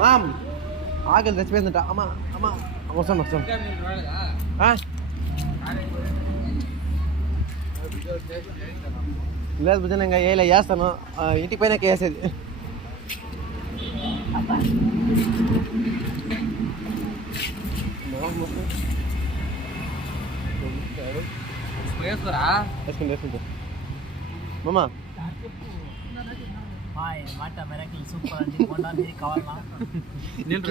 ma'am ఆకలి చచ్చిపోయిందంట అమ్మ అమ్మ వస్తాను లేదు భుజన ఇంకా ఏలా చేస్తాను ఇంటికి పైన వేసేది వేసుకుంటా మామ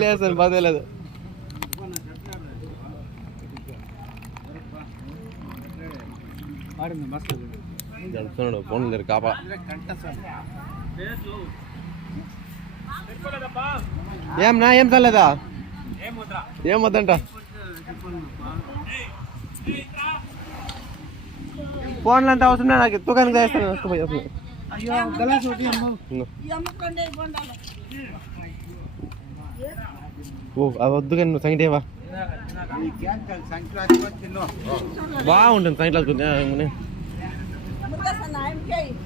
లేదు బాధలేదు జరుపుతున్నాడు ఫోన్ లేరు కాపా ఏం చల్లేదా ఏం వద్దంట ఫోన్లు అంతా అవసరం నాకు తుకానికి చేస్తాను వద్దు కానీ నువ్వు సంగీతేవా బాగుంటుంది సంగీత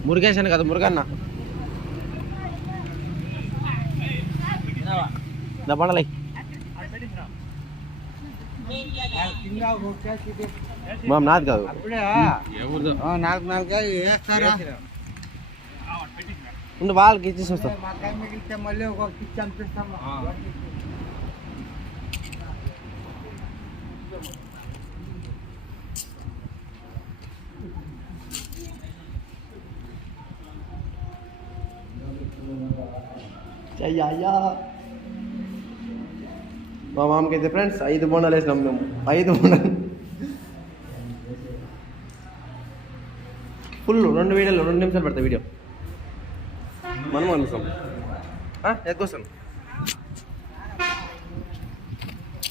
మురుగేశ్ అని కదా మురుగన్న పండలే మామ నాది కాదు ఉండు వాళ్ళకి ఇచ్చేసి వస్తా మళ్ళీ ఒక మా మామకైతే ఫ్రెండ్స్ 5 బోండాలు వేసినాం మేము 5 బోండాలు ఫుల్ 2 వీడియోలు 2 నిమిషాలు పడతాయి వీడియో మనం అనుకుంటాం ఎక్కువ వస్తాను